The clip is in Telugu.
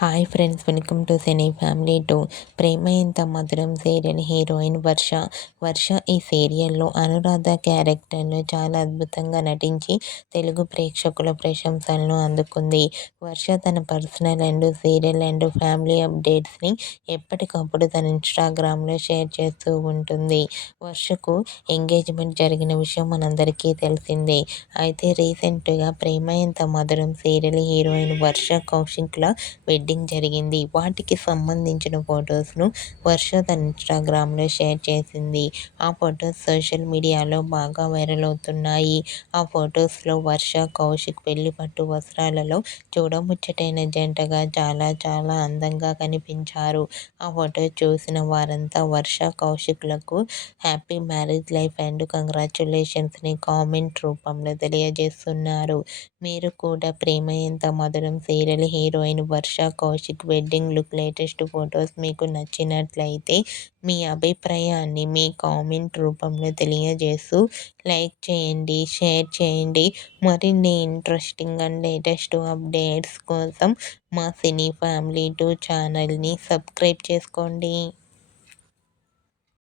Hi friends, welcome to cine family 2. ప్రేమ ఇంత మధురం సీరియల్ హీరోయిన్ వర్ష. ఈ సీరియల్లో అనురాధ క్యారెక్టర్ను చాలా అద్భుతంగా నటించి తెలుగు ప్రేక్షకుల ప్రశంసలను అందుకుంది. వర్ష తన personal and serial and family అప్డేట్స్ని ఎప్పటికప్పుడు తన ఇన్స్టాగ్రామ్లో షేర్ చేస్తూ ఉంటుంది. వర్షకు ఎంగేజ్మెంట్ జరిగిన విషయం మనందరికీ తెలిసిందే. అయితే రీసెంట్గా ప్రేమ ఇంత మధురం సీరియల్ హీరోయిన్ వర్ష కౌశిక్ల వెడ్డింగ్ జరిగింది. వాటికి సంబంధించిన ఫొటోస్ను వర్ష తన ఇన్స్టాగ్రామ్లో షేర్ చేసింది. ఆ ఫొటోస్ సోషల్ మీడియాలో బాగా వైరల్ అవుతున్నాయి. ఆ ఫొటోస్లో వర్ష, కౌశిక్ పెళ్లి పట్టు వస్త్రాలలో చూడముచ్చటైన జంటగా చాలా చాలా అందంగా కనిపించారు. ఆ ఫొటో చూసిన వారంతా వర్ష, కౌశిక్లకు హ్యాపీ మ్యారేజ్ లైఫ్ అండ్ కంగ్రాచ్యులేషన్స్ని కామెంట్ రూపంలో తెలియజేస్తున్నారు. మీరు కూడా Prema Entha Madhuram serial heroine Varsha, Kaushik wedding look latest photos మీకు నచ్చినట్లయితే మీ అభిప్రాయాన్ని మీ కామెంట్ రూపంలో తెలియజేస్తూ లైక్ చేయండి, షేర్ చేయండి. మరిన్ని ఇంట్రెస్టింగ్ అండ్ లేటెస్ట్ అప్డేట్స్ కోసం మా సినీ ఫ్యామిలీ 2 ఛానల్ని సబ్స్క్రైబ్ చేసుకోండి.